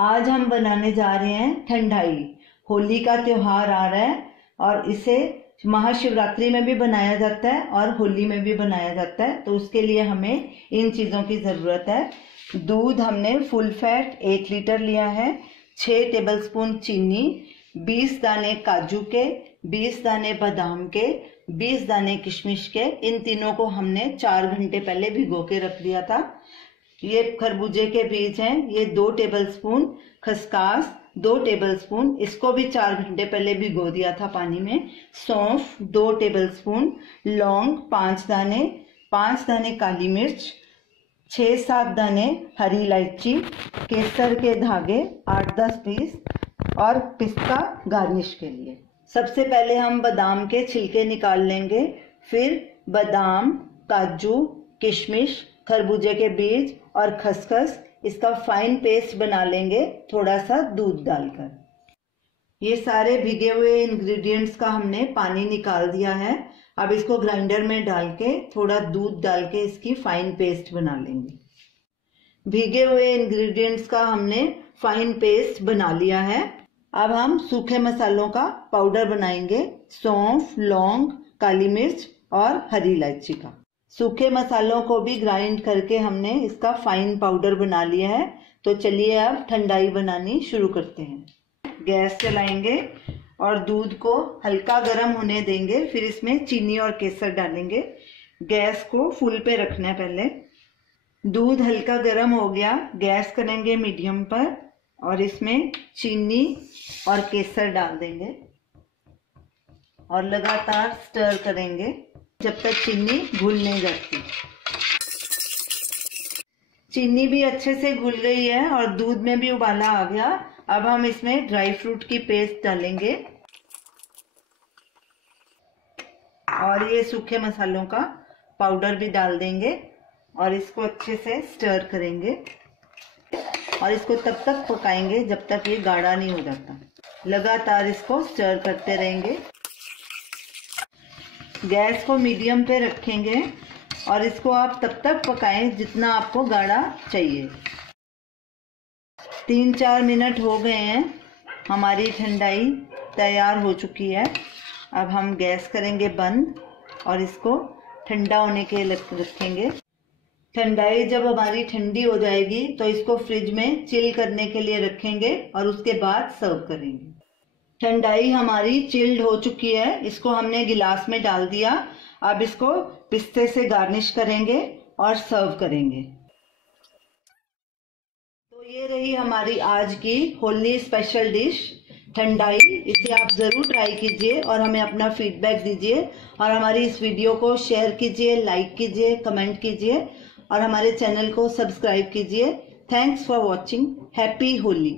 आज हम बनाने जा रहे हैं ठंडाई। होली का त्योहार आ रहा है और इसे महाशिवरात्रि में भी बनाया जाता है और होली में भी बनाया जाता है। तो उसके लिए हमें इन चीज़ों की ज़रूरत है। दूध हमने फुल फैट 1 लीटर लिया है, 6 टेबलस्पून चीनी, 20 दाने काजू के, 20 दाने बादाम के, 20 दाने किशमिश के। इन तीनों को हमने 4 घंटे पहले भिगो के रख दिया था। ये खरबूजे के बीज हैं, ये 2 टेबलस्पून, खसकास 2 टेबलस्पून, इसको भी 4 घंटे पहले भिगो दिया था पानी में। सौंफ 2 टेबलस्पून, लौंग 5 दाने, 5 दाने काली मिर्च, 6-7 दाने हरी इलायची, केसर के धागे 8-10 पीस और पिस्ता गार्निश के लिए। सबसे पहले हम बादाम के छिलके निकाल लेंगे, फिर बादाम, काजू, किशमिश, खरबूजे के बीज और खसखस, इसका फाइन पेस्ट बना लेंगे थोड़ा सा दूध डालकर। ये सारे भिगे हुए इंग्रेडिएंट्स का हमने पानी निकाल दिया है। अब इसको ग्राइंडर में डाल के थोड़ा दूध डाल के इसकी फाइन पेस्ट बना लेंगे। भीगे हुए इंग्रेडिएंट्स का हमने फाइन पेस्ट बना लिया है। अब हम सूखे मसालों का पाउडर बनाएंगे, सौंफ, लौंग, काली मिर्च और हरी इलायची का। सूखे मसालों को भी ग्राइंड करके हमने इसका फाइन पाउडर बना लिया है। तो चलिए अब ठंडाई बनानी शुरू करते हैं। गैस चलाएंगे और दूध को हल्का गर्म होने देंगे, फिर इसमें चीनी और केसर डालेंगे। गैस को फुल पे रखना है पहले। दूध हल्का गर्म हो गया, गैस करेंगे मीडियम पर और इसमें चीनी और केसर डाल देंगे और लगातार स्टर करेंगे जब तक चीनी घुल नहीं जाती। चीनी भी अच्छे से घुल गई है और दूध में भी उबाला आ गया। अब हम इसमें ड्राई फ्रूट की पेस्ट डालेंगे और ये सूखे मसालों का पाउडर भी डाल देंगे और इसको अच्छे से स्टर करेंगे और इसको तब तक पकाएंगे जब तक ये गाढ़ा नहीं हो जाता। लगातार इसको स्टर करते रहेंगे। गैस को मीडियम पे रखेंगे और इसको आप तब तक पकाएं जितना आपको गाढ़ा चाहिए। 3-4 मिनट हो गए हैं, हमारी ठंडाई तैयार हो चुकी है। अब हम गैस करेंगे बंद और इसको ठंडा होने के लिए रखेंगे। ठंडाई जब हमारी ठंडी हो जाएगी तो इसको फ्रिज में चिल करने के लिए रखेंगे और उसके बाद सर्व करेंगे। ठंडाई हमारी चिल्ड हो चुकी है, इसको हमने गिलास में डाल दिया। अब इसको पिस्ते से गार्निश करेंगे और सर्व करेंगे। तो ये रही हमारी आज की होली स्पेशल डिश ठंडाई। इसे आप ज़रूर ट्राई कीजिए और हमें अपना फीडबैक दीजिए और हमारी इस वीडियो को शेयर कीजिए, लाइक कीजिए, कमेंट कीजिए और हमारे चैनल को सब्सक्राइब कीजिए। Thanks for watching. Happy Holi.